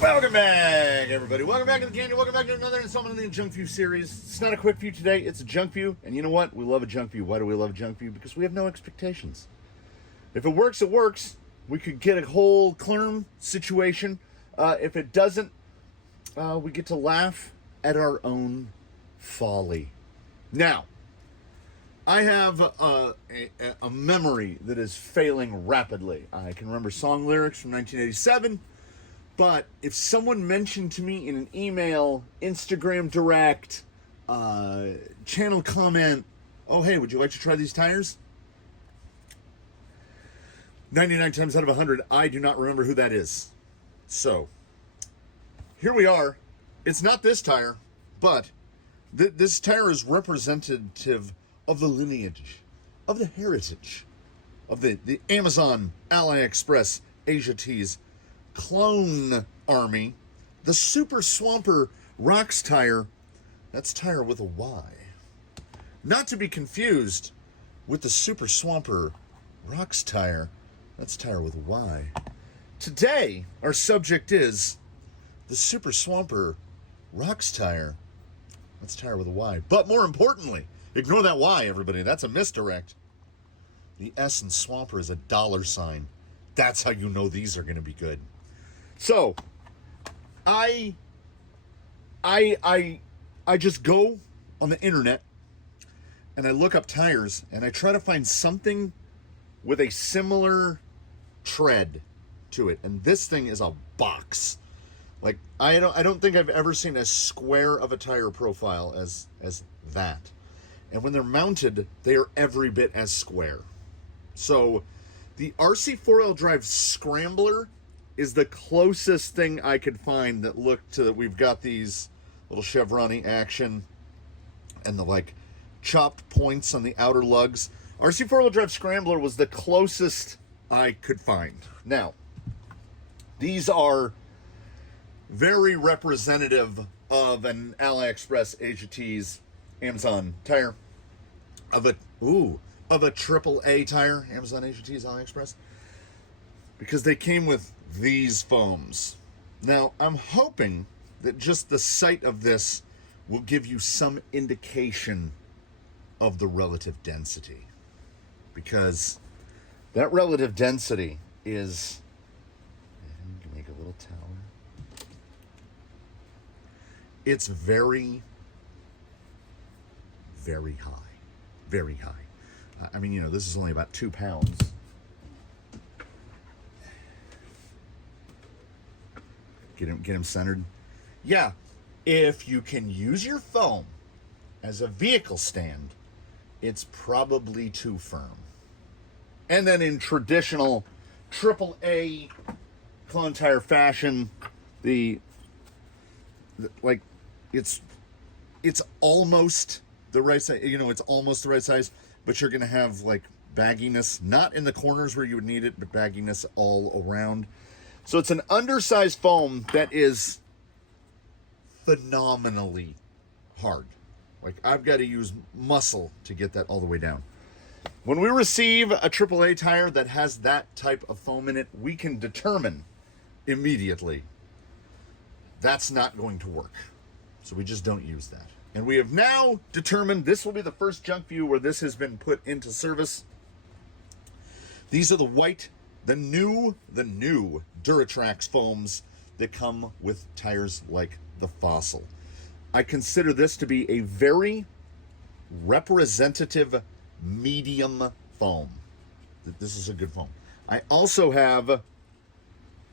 Welcome back, everybody. Welcome back to the canyon. Welcome back to another installment in the Junkview series. It's not a quick view today. It's a Junkview. And you know what? We love a Junkview. Why do we love a Junkview? Because we have no expectations. If it works, it works. We could get a whole clorm situation. If it doesn't, we get to laugh at our own folly. Now, I have a memory that is failing rapidly. I can remember song lyrics from 1987. But if someone mentioned to me in an email, Instagram direct, channel comment, oh, hey, would you like to try these tires? 99 times out of 100, I do not remember who that is. So, here we are. It's not this tire, but this tire is representative of the lineage, of the heritage, of the Amazon, AliExpress, Asia Tees, clone army, the Super Swamper Rocks Tyre. That's tire with a Y. Not to be confused with the Super Swamper Rocks Tyre. That's tire with a Y. Today, our subject is the Super Swamper Rocks Tyre. That's tire with a Y. But more importantly, ignore that Y, everybody. That's a misdirect. The S in Swamper is a $sign. That's how you know these are going to be good. So, I just go on the internet and I look up tires and I try to find something with a similar tread to it. And this thing is a box. Like I don't think I've ever seen as square of a tire profile as that. And when they're mounted, they are every bit as square. So, the RC4WD Scrambler is the closest thing I could find that looked to that. We've got these little chevron-y action and the like chopped points on the outer lugs. RC4WD Scrambler was the closest I could find. Now, these are very representative of an AliExpress, Asia Tees, Amazon tire of a AAA tire, Amazon, Asia Tees, AliExpress, because they came with these foams. Now, I'm hoping that just the sight of this will give you some indication of the relative density, because that relative density is, you can make a little tower. It's very, very high. Very high. I mean, you know, this is only about 2 pounds. Get him centered. Yeah, if you can use your foam as a vehicle stand, it's probably too firm. And then in traditional AAA clone tire fashion, like it's almost the right size. You know, it's almost the right size, but you're gonna have like bagginess, not in the corners where you would need it, but bagginess all around. So it's an undersized foam that is phenomenally hard. Like, I've got to use muscle to get that all the way down. When we receive a AAA tire that has that type of foam in it, we can determine immediately that's not going to work. So we just don't use that. And we have now determined this will be the first Junkview where this has been put into service. These are the white, the new Duratrax foams that come with tires like the Fossil. I consider this to be a very representative medium foam. This is a good foam. I also have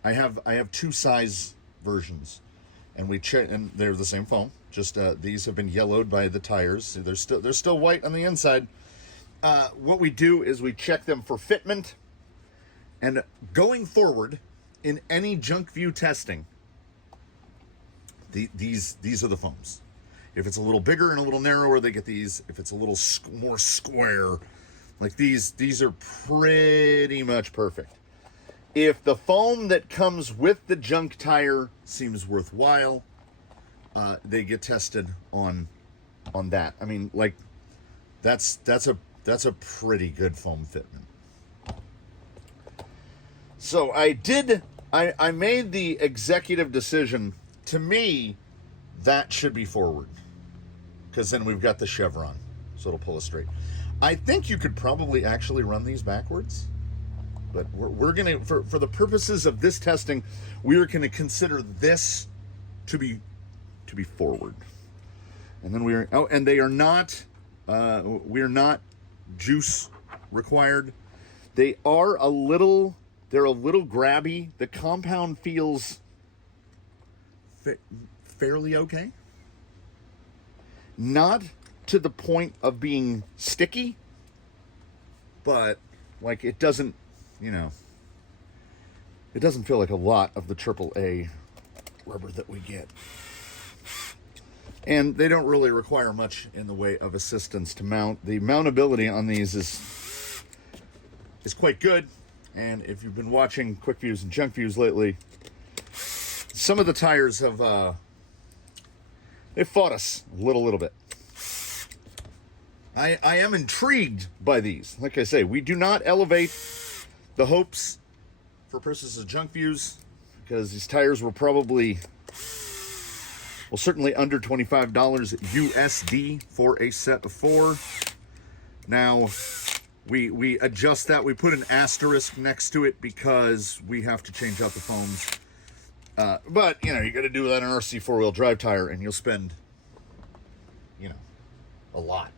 I have 2 size versions, and we check, and they're the same foam. Just these have been yellowed by the tires. They're still white on the inside. What we do is we check them for fitment. And going forward, in any Junkview testing, these are the foams. If it's a little bigger and a little narrower, they get these. If it's a little more square, like these are pretty much perfect. If the foam that comes with the junk tire seems worthwhile, they get tested on that. I mean, like that's a pretty good foam fitment. So I did I made the executive decision. To me, that should be forward, because then we've got the chevron, so it'll pull us straight. I think you could probably actually run these backwards, but we're gonna, for the purposes of this testing, we are gonna consider this to be forward. And then and they are not, we are not juice required. They're a little grabby. The compound feels fairly okay. Not to the point of being sticky, but like it doesn't, it doesn't feel like a lot of the AAA rubber that we get. And they don't really require much in the way of assistance to mount. The mountability on these is quite good. And if you've been watching Quick Views and Junkviews lately, some of the tires have they fought us a little bit. I am intrigued by these. Like I say, we do not elevate the hopes for purposes of Junkviews, because these tires were probably, well, certainly under $25 USD for a set of 4. Now, we adjust that. We put an asterisk next to it because we have to change out the foams. But, you got to do that on an RC four-wheel drive tire, and you'll spend, a lot.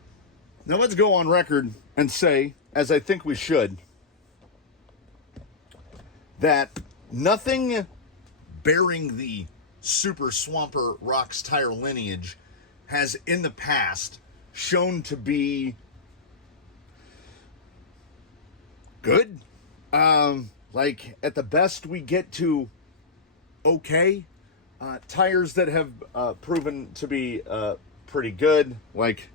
Now, let's go on record and say, as I think we should, that nothing bearing the Super Swamper Rocks Tyre lineage has in the past shown to be good. Like, at the best, we get to okay. Tires that have proven to be pretty good, like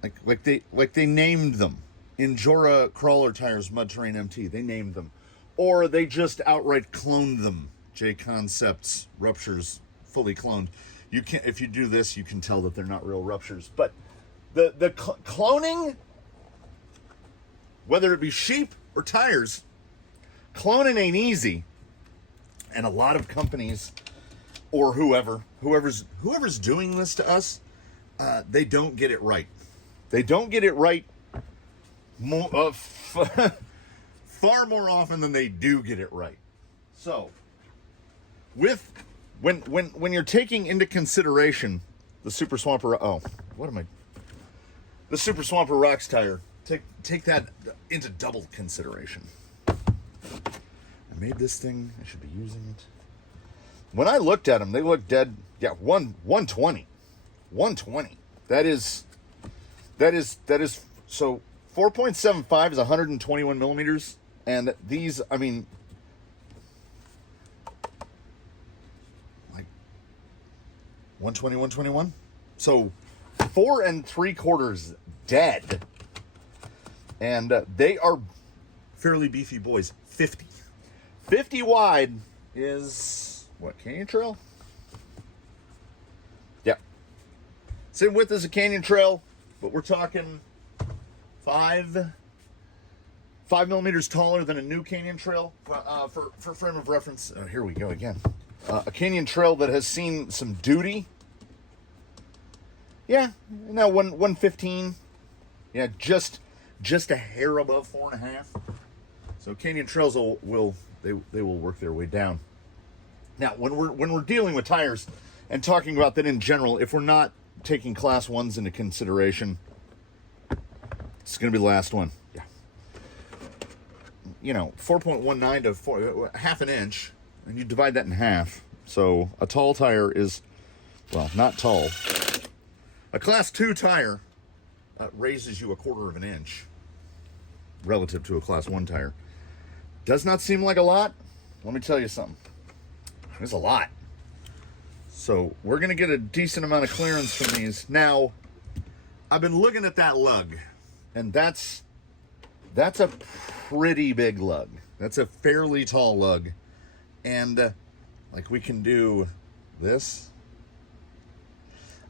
they named them. Injora crawler tires, Mud Terrain MT, they named them. Or they just outright cloned them. J Concepts ruptures fully cloned. You can't, if you do this, you can tell that they're not real ruptures. But the cloning, whether it be sheep or tires, cloning ain't easy. And a lot of companies, or whoever's doing this to us, they don't get it right. They don't get it right far more often than they do get it right. So, when you're taking into consideration the Super Swamper, the Super Swamper Rocks Tyre, take that into double consideration. I made this thing. I should be using it. When I looked at them, they looked dead. Yeah, 120. 120. That is so 4.75 is 121 millimeters. And these, I mean, like 120, 121. So 4 3/4 dead. And they are fairly beefy boys. 50. 50 wide is, what, Canyon Trail? Yep. Same width as a Canyon Trail, but we're talking 5 millimeters taller than a new Canyon Trail. For frame of reference, here we go again. A Canyon Trail that has seen some duty. Yeah, no, 115. Yeah, just a hair above 4.5. So Canyon Trails will work their way down. Now, when we're dealing with tires and talking about that in general, if we're not taking class 1s into consideration, it's going to be the last one. Yeah. 4.19 to 4, half an inch, and you divide that in half. So a tall tire is, well, not tall. A class 2 tire raises you 1/4 of an inch relative to a class 1 tire. Does not seem like a lot. Let me tell you something. It's a lot. So we're going to get a decent amount of clearance from these. Now, I've been looking at that lug, and that's a pretty big lug. That's a fairly tall lug. And like, we can do this.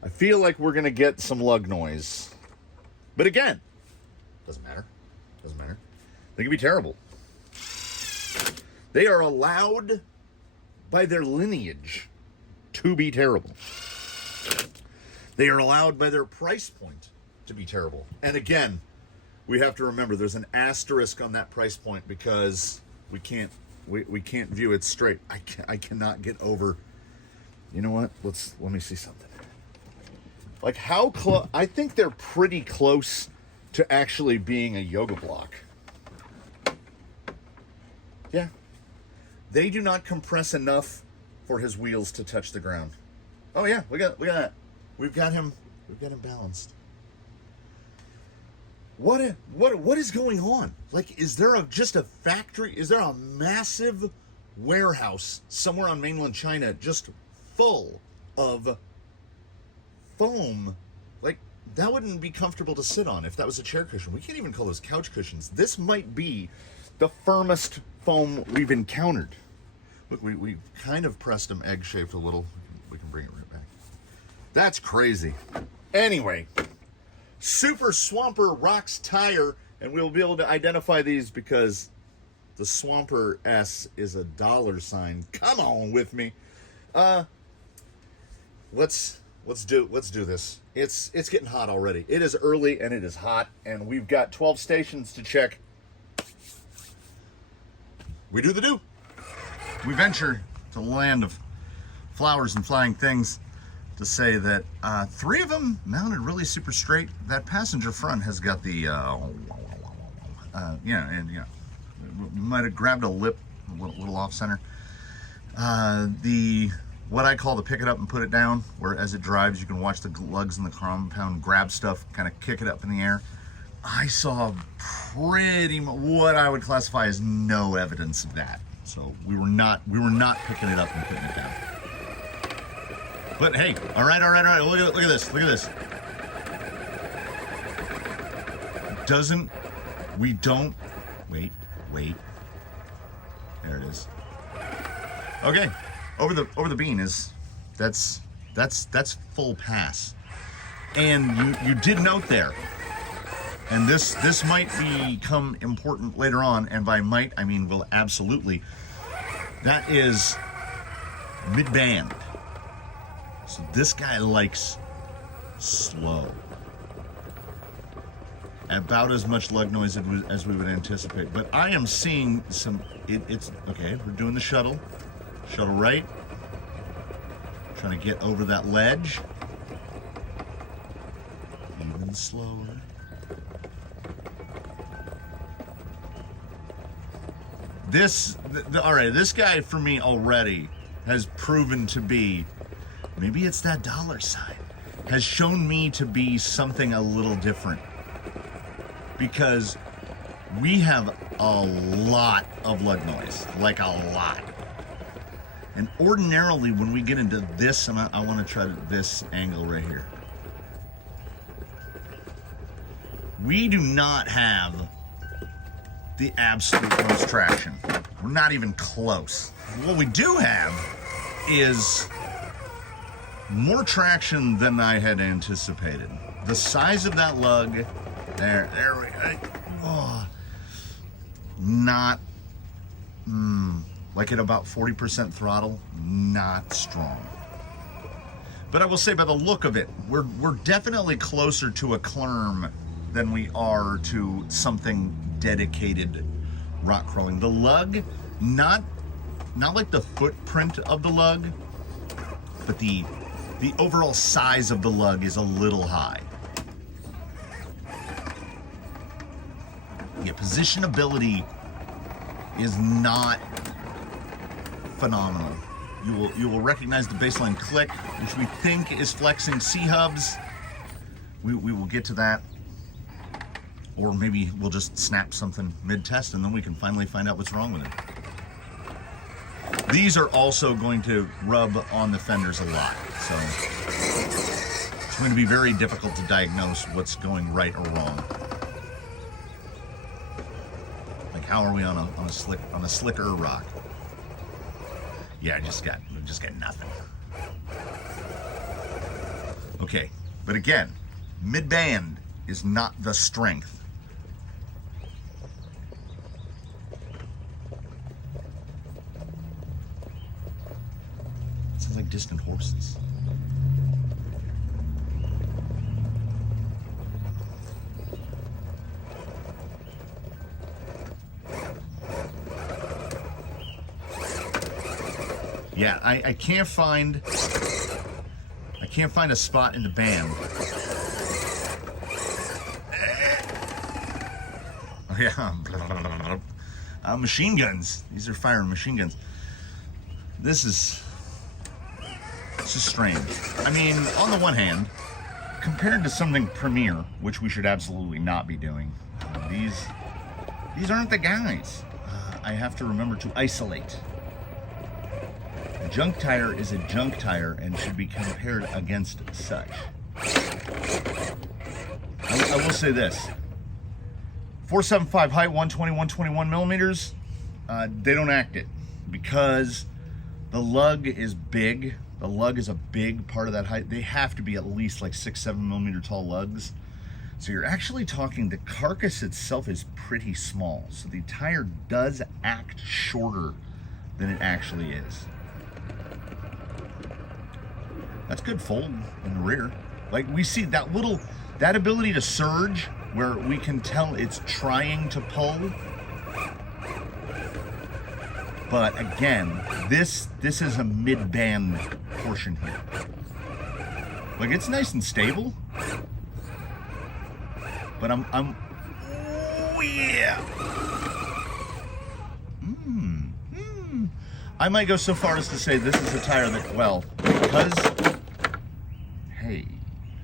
I feel like we're going to get some lug noise. But again, doesn't matter. They can be terrible. They are allowed by their lineage to be terrible. They are allowed by their price point to be terrible. And again, we have to remember there's an asterisk on that price point because we can't view it straight. I cannot get over. You know what? Let me see something. Like how close? I think they're pretty close to actually being a yoga block. Yeah. They do not compress enough for his wheels to touch the ground. Oh yeah, look at that. We've got him balanced. What is going on? Like, is there just a factory? Is there a massive warehouse somewhere on mainland China just full of foam? Like, that wouldn't be comfortable to sit on if that was a chair cushion. We can't even call those couch cushions. This might be the firmest foam we've encountered. Look, we kind of pressed them egg-shaped a little. We can bring it right back. That's crazy. Anyway, Super Swamper Rocks Tyre, and we'll be able to identify these because the Swamper S is a $sign. Come on with me. Let's do this. It's getting hot already. It is early and it is hot, and we've got 12 stations to check. We do the do. We venture to the land of flowers and flying things to say that 3 of them mounted really super straight. That passenger front has got the might have grabbed a lip a little off center. The what I call the pick it up and put it down, where as it drives you can watch the lugs in the compound grab stuff, kind of kick it up in the air. I saw pretty much what I would classify as no evidence of that. So we were not picking it up and putting it down. But hey, all right. Look at this. Wait. There it is. Okay, over the bean is that's full pass. And you did note there. And this might become important later on, and by might I mean will absolutely. That is mid-band. So this guy likes slow. About as much lug noise as we would anticipate. But I am seeing some, it's, okay, we're doing the shuttle. Shuttle right. Trying to get over that ledge. Even slower. All right, this guy for me already has proven to be, maybe it's that $sign, has shown me to be something a little different. Because we have a lot of lug noise, like a lot. And ordinarily when we get into this, and I want to try this angle right here. We do not have the absolute most traction. We're not even close. What we do have is more traction than I had anticipated. The size of that lug, there we go. Not, like at about 40% throttle, not strong. But I will say by the look of it, we're definitely closer to a Clerm than we are to something dedicated rock crawling. The lug, not like the footprint of the lug, but the overall size of the lug is a little high. Yeah, positionability is not phenomenal. You will recognize the baseline click, which we think is flexing C-hubs. We will get to that. Or maybe we'll just snap something mid-test and then we can finally find out what's wrong with it. These are also going to rub on the fenders a lot, so it's going to be very difficult to diagnose what's going right or wrong. Like, how are we on a slicker rock? Yeah, I just got nothing. Okay, but again, mid-band is not the strength. like distant horses. Yeah, I can't find a spot in the band. Oh yeah, machine guns. These are firing machine guns. This is strange. I mean, on the one hand, compared to something premier, which we should absolutely not be doing, these aren't the guys. I have to remember to isolate. A junk tire is a junk tire and should be compared against such. I will say this. 475 height, 121 millimeters, they don't act it because the lug is big. The lug is a big part of that height. They have to be at least like 6-7 millimeter tall lugs. So you're actually talking, the carcass itself is pretty small. So the tire does act shorter than it actually is. That's good fold in the rear. Like we see that ability to surge where we can tell it's trying to pull. But again, this is a mid-band portion here. Like it's nice and stable. But oh yeah. I might go so far as to say this is a tire that, well, because, hey,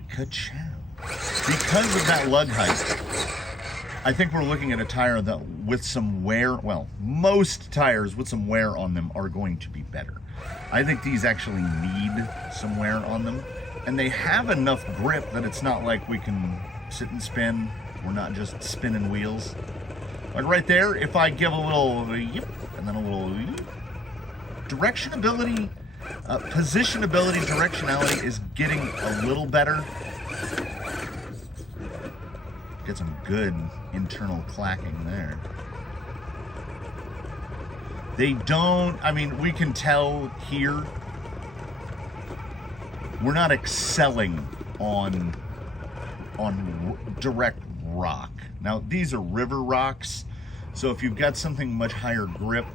ka-chow. Because of that lug height, I think we're looking at a tire that with some wear, well, most tires with some wear on them are going to be better. I think these actually need some wear on them. And they have enough grip that it's not like we can sit and spin. We're not just spinning wheels. Like right there, if I give a little yip and then a little yip, directionability, positionability, directionality is getting a little better. Get some good internal clacking there. They don't, I mean, we can tell here, we're not excelling on direct rock. Now, these are river rocks, so if you've got something much higher grip,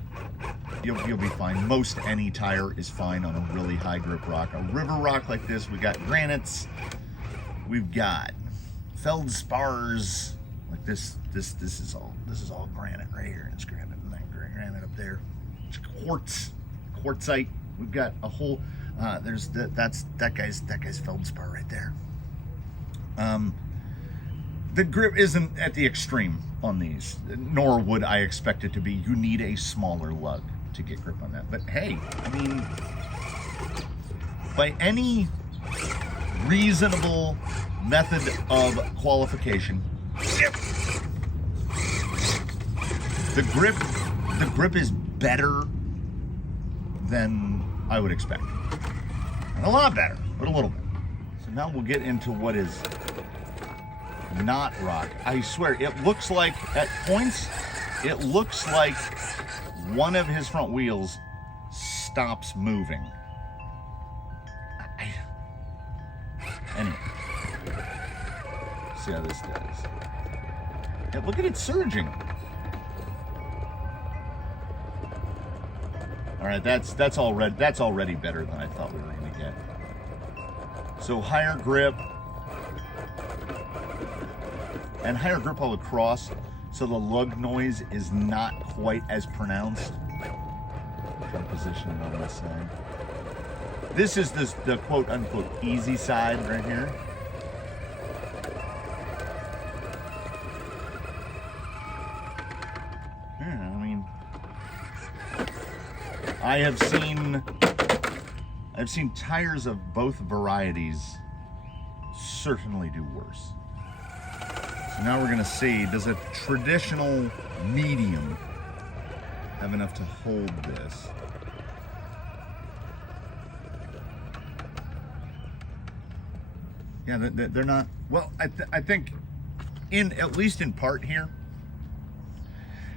you'll be fine. Most any tire is fine on a really high grip rock. A river rock like this, we got granites, we've got feldspars, like this is all granite right here. It's granite and then granite up there. It's quartzite. We've got a whole there's that guy's feldspar right there. The grip isn't at the extreme on these, nor would I expect it to be. You need a smaller lug to get grip on that. But hey, I mean, by any reasonable method of qualification, the grip is better than I would expect. And a lot better, but a little bit. So now we'll get into what is not rock. I swear, it looks like, at points, it looks like one of his front wheels stops moving. Anyway. See how this does. Yeah, look at it surging. All right, that's already better than I thought we were going to get. So higher grip and higher grip all across, so the lug noise is not quite as pronounced. Try to position it on this side. This is the quote unquote easy side right here. Yeah, I mean, I've seen tires of both varieties certainly do worse. So now we're gonna see, does a traditional medium have enough to hold this? Yeah, they're not, well, I think at least in part here,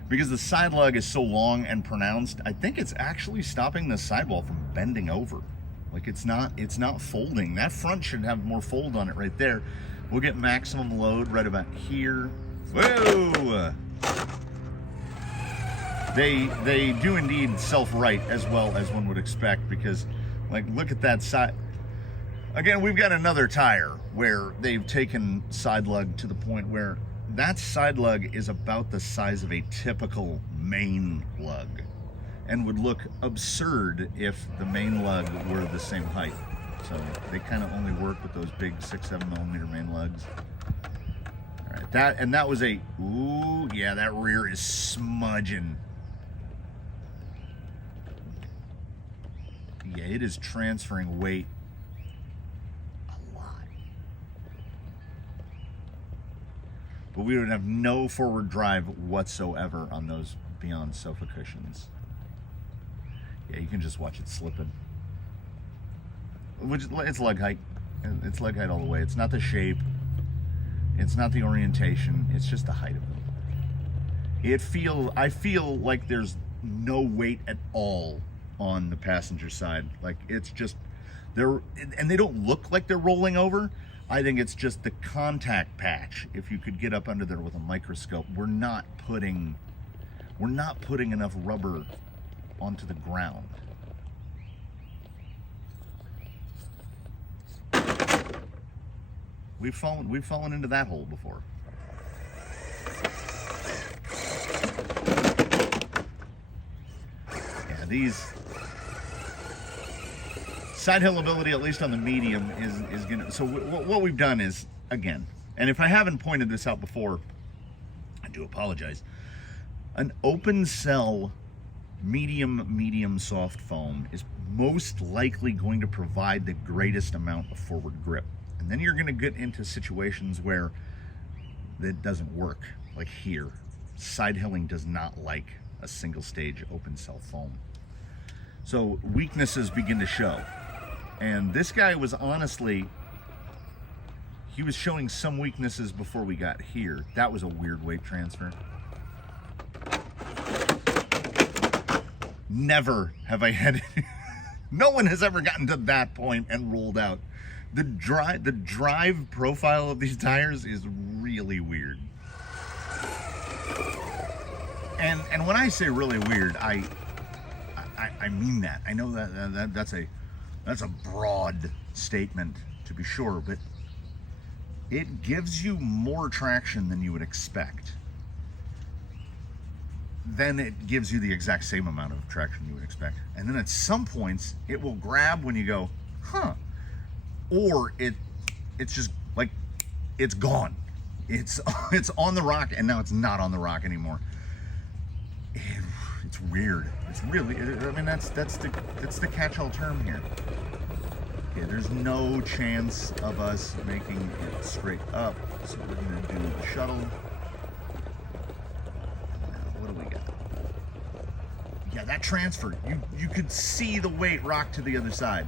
because the side lug is so long and pronounced, I think it's actually stopping the sidewall from bending over. Like it's not folding. That front should have more fold on it right there. We'll get maximum load right about here. Whoa! They do indeed self-right as well as one would expect, because like look at that side. Again, we've got another tire where they've taken side lug to the point where that side lug is about the size of a typical main lug and would look absurd if the main lug were the same height. So they kind of only work with those big 6-7 millimeter main lugs. All right, that was a, ooh, yeah, that rear is smudging. Yeah, it is transferring weight a lot. But we would have no forward drive whatsoever on those Beyond sofa cushions. Yeah, you can just watch it slipping. It's lug height. It's lug height all the way. It's not the shape. It's not the orientation. It's just the height of them. I feel like there's no weight at all on the passenger side. Like it's just, and they don't look like they're rolling over. I think it's just the contact patch. If you could get up under there with a microscope, we're not putting enough rubber onto the ground. We've fallen into that hole before. Yeah, these side hill ability, at least on the medium, is gonna. So what we've done is, again, and if I haven't pointed this out before, I do apologize. An open cell medium soft foam is most likely going to provide the greatest amount of forward grip. And then you're going to get into situations where it doesn't work, like here. Side hilling does not like a single stage open cell foam. So weaknesses begin to show. And this guy was honestly, he was showing some weaknesses before we got here. That was a weird weight transfer. Never have I had, no one has ever gotten to that point and rolled out. The drive profile of these tires is really weird. And when I say really weird, I mean that. I know that's a broad statement, to be sure, but it gives you more traction than you would expect. Then it gives you the exact same amount of traction you would expect. And then at some points, it will grab when you go, huh. Or it's just like, it's gone. It's on the rock and now it's not on the rock anymore. It's weird. It's really, I mean, that's the catch-all term here. Okay, there's no chance of us making it straight up. So we're gonna do the shuttle. What do we got? Yeah, that transferred. You could see the weight rock to the other side.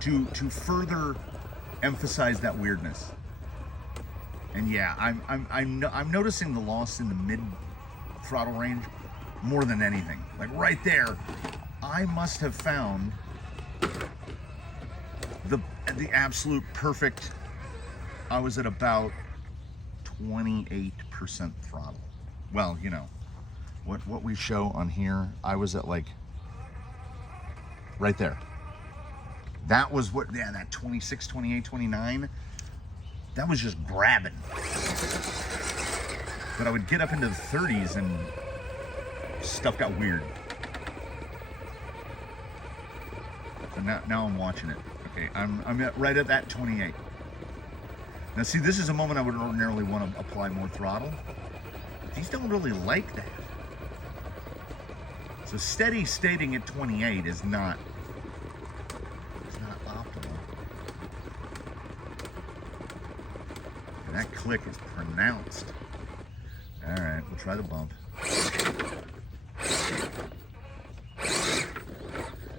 To further emphasize that weirdness. And yeah, I'm noticing the loss in the mid throttle range more than anything. Like right there, I must have found the absolute perfect. I was at about 28% throttle. Well, you know, what we show on here, I was at like right there. That was what, yeah, that 26, 28, 29, that was just grabbing. But I would get up into the 30s and stuff got weird. So now I'm watching it. Okay, I'm right at that 28. Now see, this is a moment I would ordinarily want to apply more throttle. But these don't really like that. So steady stating at 28 is not optimal. And that click is pronounced. All right, we'll try the bump.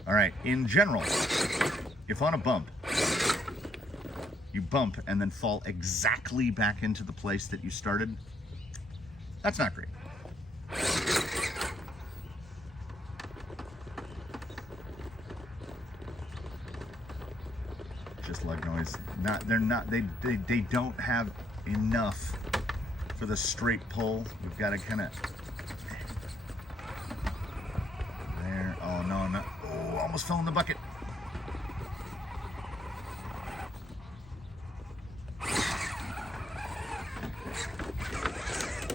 All right, in general, if on a bump, you bump and then fall exactly back into the place that you started, that's not great. just lug noise. They don't have enough for the straight pull. You've got to kind of there. Oh no, no! Oh, almost fell in the bucket.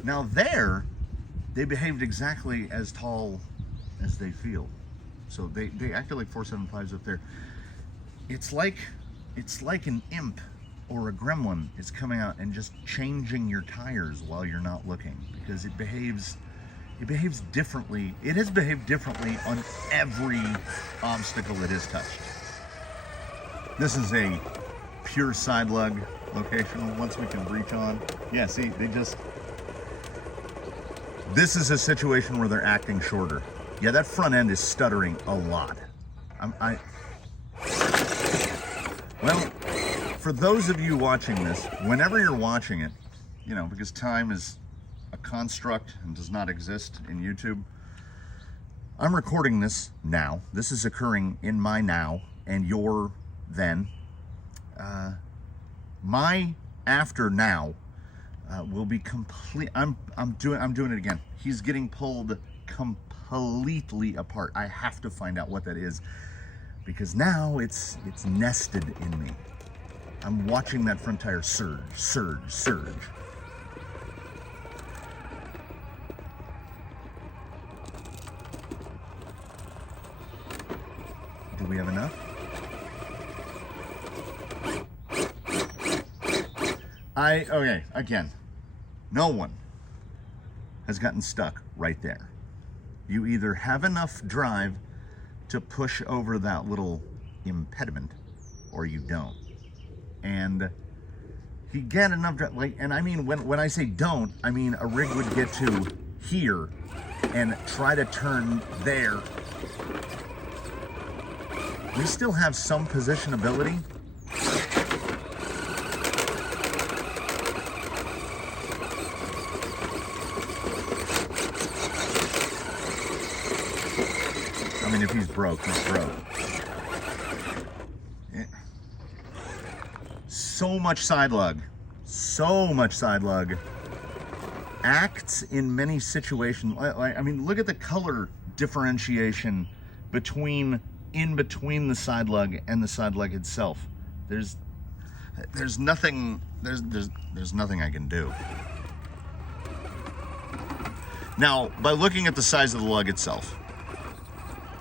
Now there, they behaved exactly as tall as they feel. So they acted like 475s up there. It's like an imp or a gremlin is coming out and just changing your tires while you're not looking, because it behaves differently. It has behaved differently on every obstacle it has touched. This is a pure side lug locational. Once we can reach on, yeah, see, this is a situation where they're acting shorter. Yeah, that front end is stuttering a lot. Well, for those of you watching this, whenever you're watching it, you know, because time is a construct and does not exist in YouTube, I'm recording this now. This is occurring in my now and your then. My after now will be complete. I'm doing it again. He's getting pulled completely apart. I have to find out what that is, because now it's nested in me. I'm watching that front tire surge, surge, surge. Do we have enough? Okay, again, no one has gotten stuck right there. You either have enough drive to push over that little impediment, or you don't. And he get enough drive, like, and I mean, when I say don't, I mean a rig would get to here and try to turn there. We still have some positionability. I mean, if he's broke, he's broke. Yeah. So much side lug. So much side lug. Acts in many situations. I mean, look at the color differentiation in between the side lug and the side lug itself. There's nothing I can do. Now, by looking at the size of the lug itself,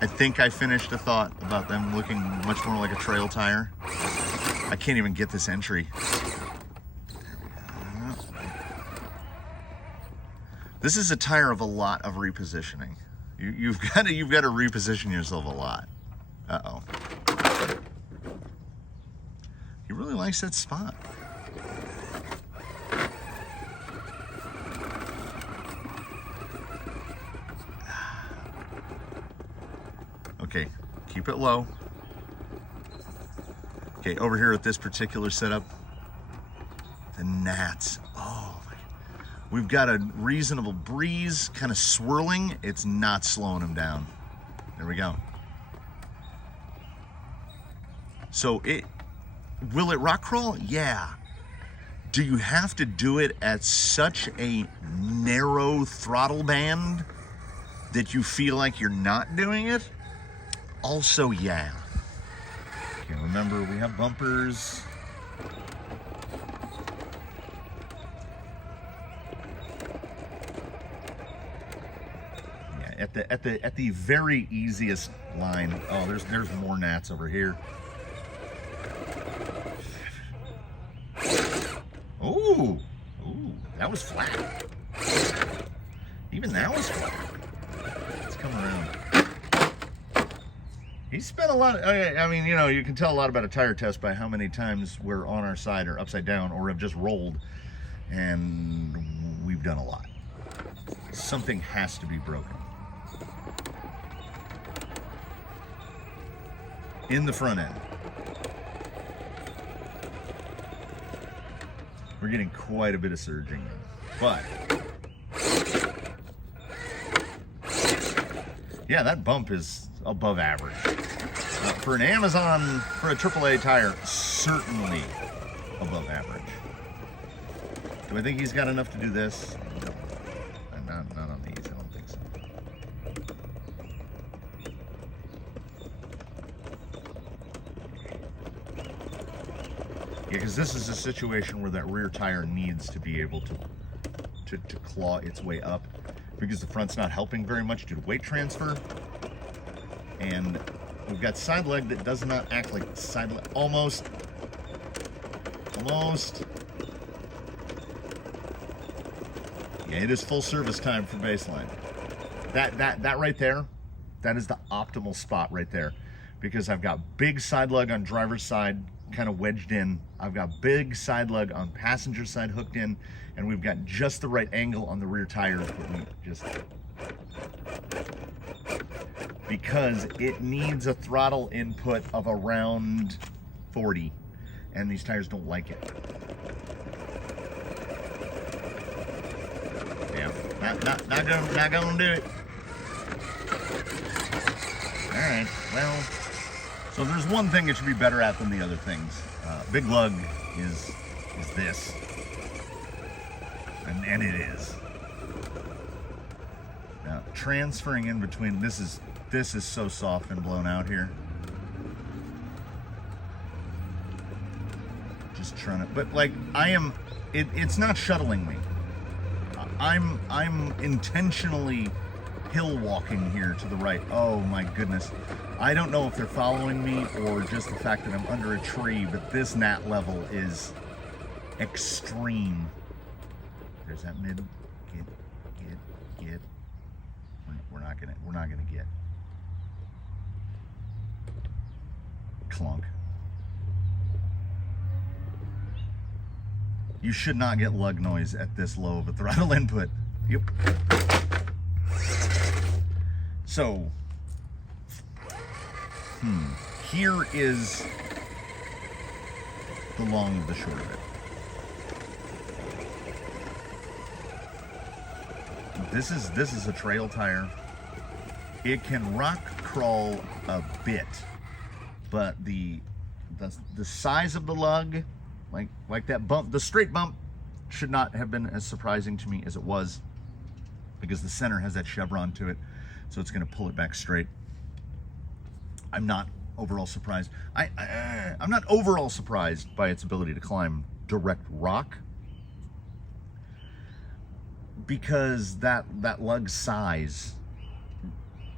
I think I finished a thought about them looking much more like a trail tire. I can't even get this entry. This is a tire of a lot of repositioning. You've got to reposition yourself a lot. Uh-oh. He really likes that spot. Okay, keep it low. Okay, over here at this particular setup, the gnats. Oh my, we've got a reasonable breeze kind of swirling. It's not slowing them down. There we go. So will it rock crawl? Yeah. Do you have to do it at such a narrow throttle band that you feel like you're not doing it? Also, yeah. Okay, remember, we have bumpers. Yeah, at the very easiest line. Oh, there's more gnats over here. Ooh, that was flat. Even that was flat. Let's come around. He spent a lot. I mean, you know, you can tell a lot about a tire test by how many times we're on our side or upside down or have just rolled, and we've done a lot. Something has to be broken. In the front end. We're getting quite a bit of surging, but yeah, that bump is above average. For an Amazon, for a AAA tire, certainly above average. Do I think he's got enough to do this? No. Not on these, I don't think so. Yeah, because this is a situation where that rear tire needs to be able to claw its way up, because the front's not helping very much due to weight transfer. And we've got side leg that does not act like side leg. Almost. Yeah, it is full service time for baseline. That right there, that is the optimal spot right there, because I've got big side lug on driver's side kind of wedged in. I've got big side lug on passenger side hooked in, and we've got just the right angle on the rear tires, but we just, because it needs a throttle input of around 40, and these tires don't like it. Yeah, not gonna do it. All right, well, so there's one thing it should be better at than the other things. Big lug is this, and it is. Now transferring in between, this is so soft and blown out here. Just trying to, but like it's not shuttling me. I'm intentionally hill walking here to the right. Oh my goodness. I don't know if they're following me or just the fact that I'm under a tree, but this gnat level is extreme. There's that mid. Get. We're not gonna get. Clunk. You should not get lug noise at this low of a throttle input. Yep. So, here is the long of the short of it. This is a trail tire. It can rock crawl a bit, but the size of the lug, like that bump, the straight bump, should not have been as surprising to me as it was, because the center has that chevron to it, so it's going to pull it back straight. I'm not overall surprised. I'm not overall surprised by its ability to climb direct rock, because that lug size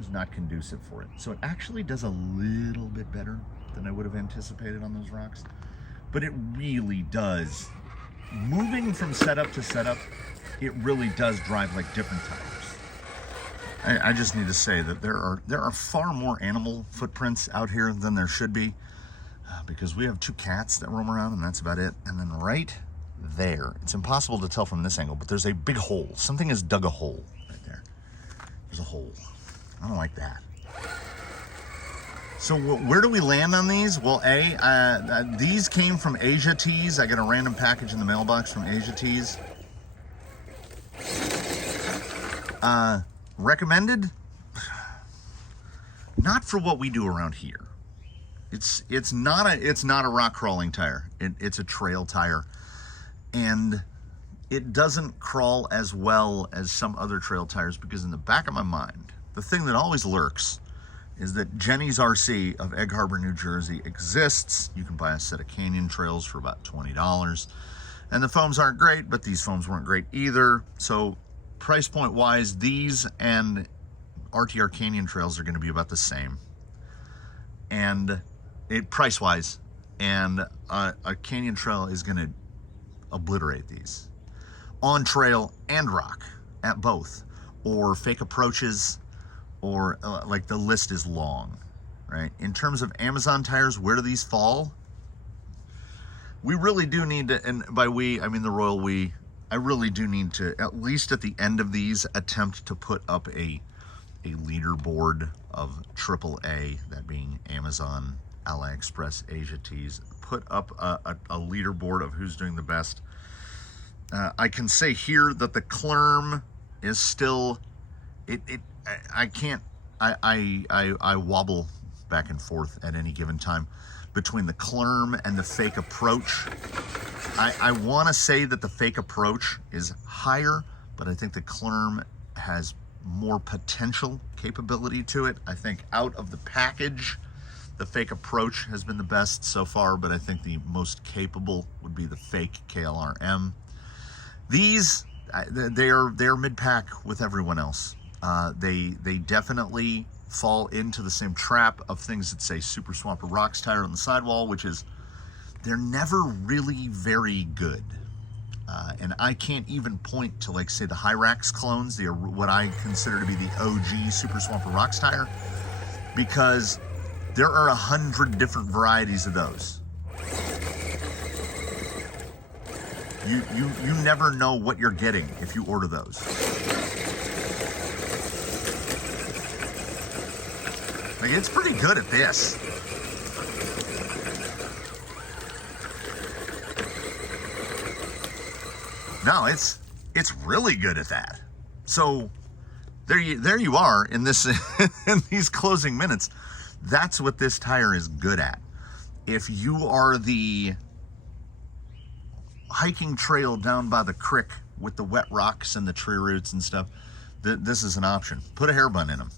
is not conducive for it. So it actually does a little bit better than I would have anticipated on those rocks. But it really does. Moving from setup to setup, it really does drive like different tires. I just need to say that there are far more animal footprints out here than there should be, because we have 2 cats that roam around, and that's about it. And then right there, it's impossible to tell from this angle, but there's a big hole. Something has dug a hole right there. There's a hole. I don't like that. So where do we land on these? Well, these came from Asia Tees. I got a random package in the mailbox from Asia Tees. Recommended? Not for what we do around here. It's not a rock crawling tire. It's a trail tire, and it doesn't crawl as well as some other trail tires, because in the back of my mind, the thing that always lurks is that Jenny's RC of Egg Harbor, New Jersey exists. You can buy a set of Canyon trails for about $20. And the foams aren't great, but these foams weren't great either. So price point wise, these and RTR Canyon trails are gonna be about the same. And price wise, and a Canyon trail is gonna obliterate these. On trail and rock, at both. Or fake approaches, or like the list is long, right? In terms of Amazon tires, where do these fall? We really do need to, and by we, I mean the royal we, I really do need to, at least at the end of these, attempt to put up a leaderboard of AAA, that being Amazon, AliExpress, Asia Tees, put up a leaderboard of who's doing the best. I can say here that the Clerm is still, I wobble back and forth at any given time between the Clerm and the fake approach. I want to say that the fake approach is higher, but I think the Clerm has more potential capability to it. I think out of the package, the fake approach has been the best so far, but I think the most capable would be the fake KLRM. These, they're mid-pack with everyone else. They definitely fall into the same trap of things that say Super Swamper Rocks Tyre on the sidewall, which is they're never really very good. And I can't even point to, like, say, the Hyrax clones, what I consider to be the OG Super Swamper Rocks Tyre, because there are 100 different varieties of those. You never know what you're getting if you order those. Like, it's pretty good at this. No, it's really good at that. So there you are in this in these closing minutes. That's what this tire is good at. If you are the hiking trail down by the creek with the wet rocks and the tree roots and stuff, this is an option. Put a hair bun in them,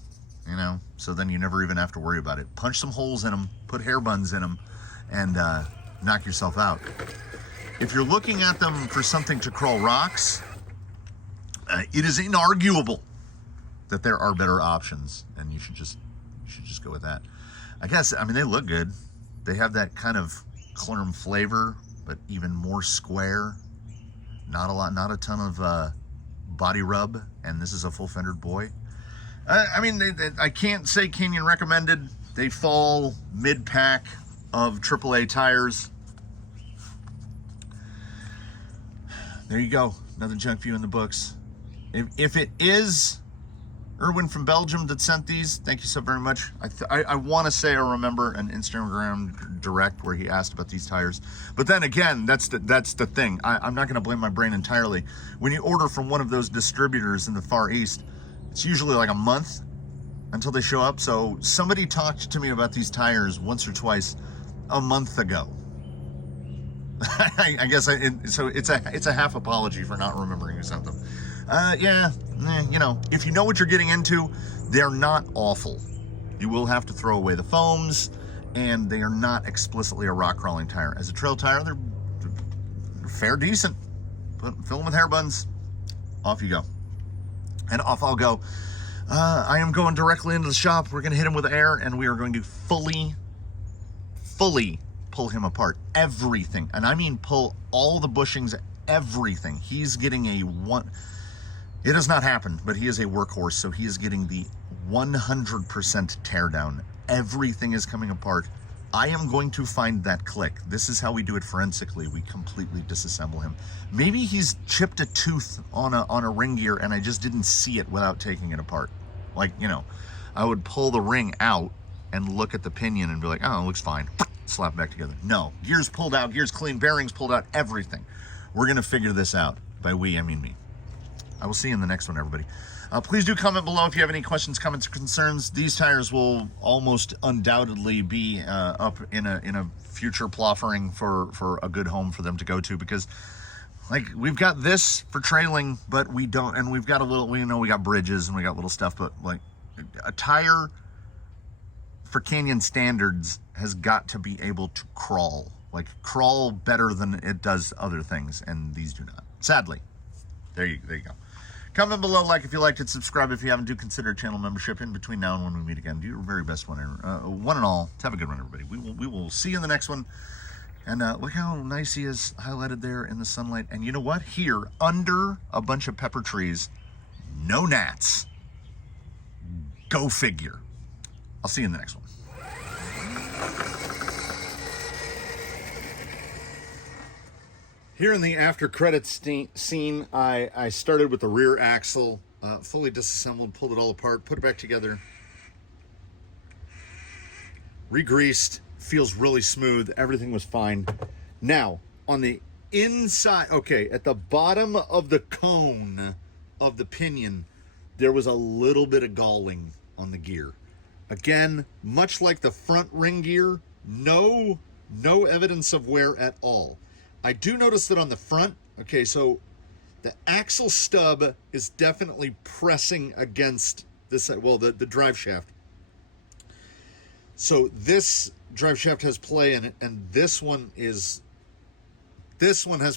you know, so then you never even have to worry about it. Punch some holes in them, put hair buns in them, and knock yourself out. If you're looking at them for something to crawl rocks, it is inarguable that there are better options, and you should just go with that. I guess, I mean, they look good. They have that kind of Clerm flavor, but even more square. Not a ton of body rub, and this is a full fendered boy. I mean, I can't say Canyon recommended. They fall mid-pack of AAA tires. There you go, another Junkview in the books. If it is Erwin from Belgium that sent these, thank you so very much. I want to say I remember an Instagram direct where he asked about these tires. But then again, that's the thing. I'm not going to blame my brain entirely. When you order from one of those distributors in the Far East, it's usually like a month until they show up. So somebody talked to me about these tires once or twice a month ago. I guess so it's a half apology for not remembering who sent them. You know, if you know what you're getting into, they're not awful. You will have to throw away the foams, and they are not explicitly a rock crawling tire. As a trail tire, they're fair decent. Fill them with hair buns. Off you go. And off I'll go. I am going directly into the shop. We're going to hit him with air, and we are going to fully pull him apart. Everything. And I mean pull all the bushings, everything. He's getting a one... It has not happened, but he is a workhorse, so he is getting the 100% teardown. Everything is coming apart. I am going to find that click. This is how we do it forensically. We completely disassemble him. Maybe he's chipped a tooth on a ring gear and I just didn't see it without taking it apart. Like, you know, I would pull the ring out and look at the pinion and be like, oh, it looks fine. Slap it back together. No, gears pulled out, gears clean, bearings pulled out, everything. We're gonna figure this out. By we, I mean me. I will see you in the next one, everybody. Please do comment below if you have any questions, comments, or concerns. These tires will almost undoubtedly be up in a future ploffering for a good home for them to go to, because, like, we've got this for trailing, but we don't, and we've got a little, we know we got bridges and we got little stuff, but like a tire for Canyon standards has got to be able to crawl, like crawl better than it does other things, and these do not. Sadly. There you go. Comment below, like if you liked it, subscribe if you haven't. Do consider channel membership in between now and when we meet again. Do your very best one and all. Have a good one, everybody. We will see you in the next one. And look how nice he is highlighted there in the sunlight. And you know what? Here, under a bunch of pepper trees, no gnats. Go figure. I'll see you in the next one. Here in the after credits scene, I started with the rear axle, fully disassembled, pulled it all apart, put it back together, re-greased, feels really smooth, everything was fine. Now, on the inside, okay, at the bottom of the cone of the pinion, there was a little bit of galling on the gear. Again, much like the front ring gear, no evidence of wear at all. I do notice that on the front, okay, so the axle stub is definitely pressing against this, well, the drive shaft. So this drive shaft has play in it, and this one has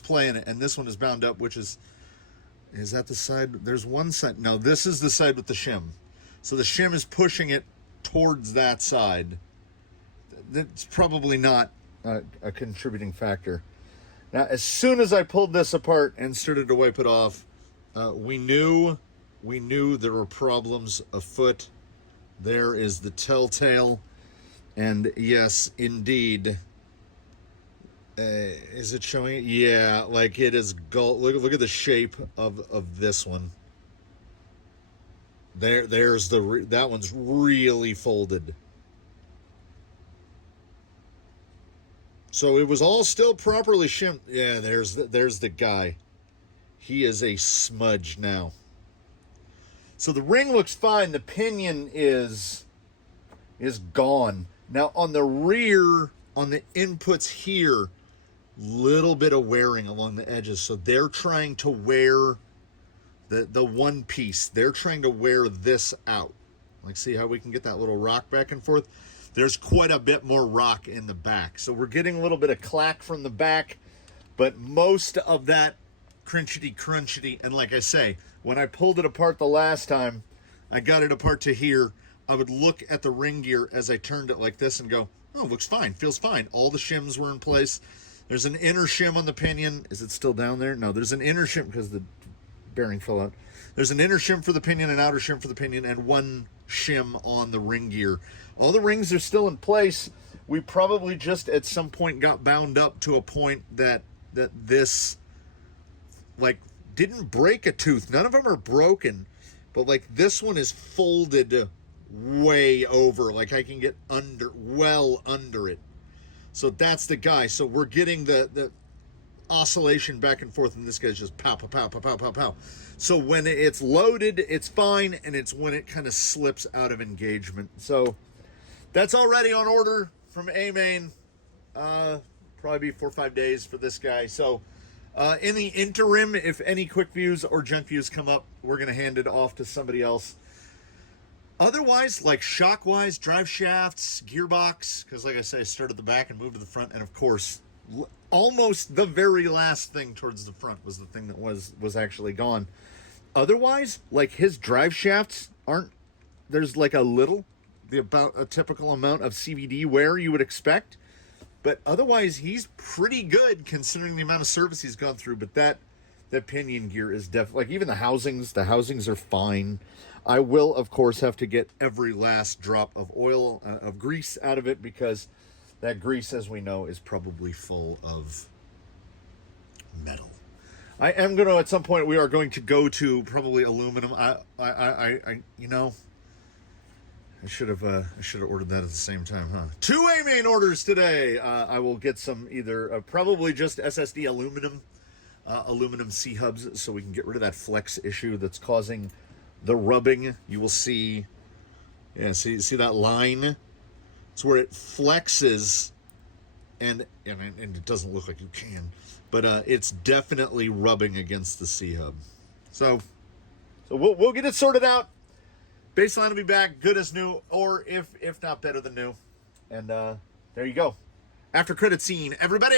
play in it, and this one is bound up, which is that the side? There's one side. No, this is the side with the shim. So the shim is pushing it towards that side. That's probably not a contributing factor. Now, as soon as I pulled this apart and started to wipe it off, we knew there were problems afoot. There is the telltale. And yes, indeed. Is it showing it? Yeah, like it is gold. Look at the shape of this one. There's that one's really folded. So it was all still properly shimmed. Yeah, there's the guy. He is a smudge now. So the ring looks fine. The pinion is gone. Now on the rear, on the inputs here, little bit of wearing along the edges. So they're trying to wear the one piece. They're trying to wear this out. Like, see how we can get that little rock back and forth? There's quite a bit more rock in the back. So we're getting a little bit of clack from the back, but most of that crunchity, and like I say, when I pulled it apart the last time, I got it apart to here, I would look at the ring gear as I turned it like this and go, oh, looks fine, feels fine. All the shims were in place. There's an inner shim on the pinion. Is it still down there? No, there's an inner shim because the bearing fell out. There's an inner shim for the pinion, an outer shim for the pinion, and one shim on the ring gear. All the rings are still in place. We probably just at some point got bound up to a point that this, like, didn't break a tooth. None of them are broken, but like this one is folded way over. Like I can get well under it. So that's the guy. So we're getting the oscillation back and forth, and this guy's just pow, pow, pow, pow, pow, pow, pow. So when it's loaded, it's fine, and it's when it kind of slips out of engagement. So that's already on order from A-Main. Probably be 4 or 5 days for this guy. So in the interim, if any Quickviews or Junkviews come up, we're going to hand it off to somebody else. Otherwise, like shock-wise, drive shafts, gearbox, because like I said, I started the back and moved to the front, and of course, almost the very last thing towards the front was the thing that was actually gone. Otherwise, like his drive shafts aren't, there's like about a typical amount of CVD wear you would expect, but otherwise he's pretty good considering the amount of service he's gone through. But that pinion gear is definitely, like, even the housings are fine. I will, of course, have to get every last drop of oil, of grease out of it, because that grease, as we know, is probably full of metal. I am going to, at some point, we are going to go to probably aluminum. You know, I should have ordered that at the same time, huh? 2 A-Main orders today. I will get some either probably just SSD aluminum C-hubs, so we can get rid of that flex issue that's causing the rubbing. You will see, yeah, see that line? It's where it flexes, and it doesn't look like you can, but it's definitely rubbing against the C-hub. So we'll get it sorted out. Baseline will be back, good as new, or if not better than new. And there you go. After credit scene, everybody.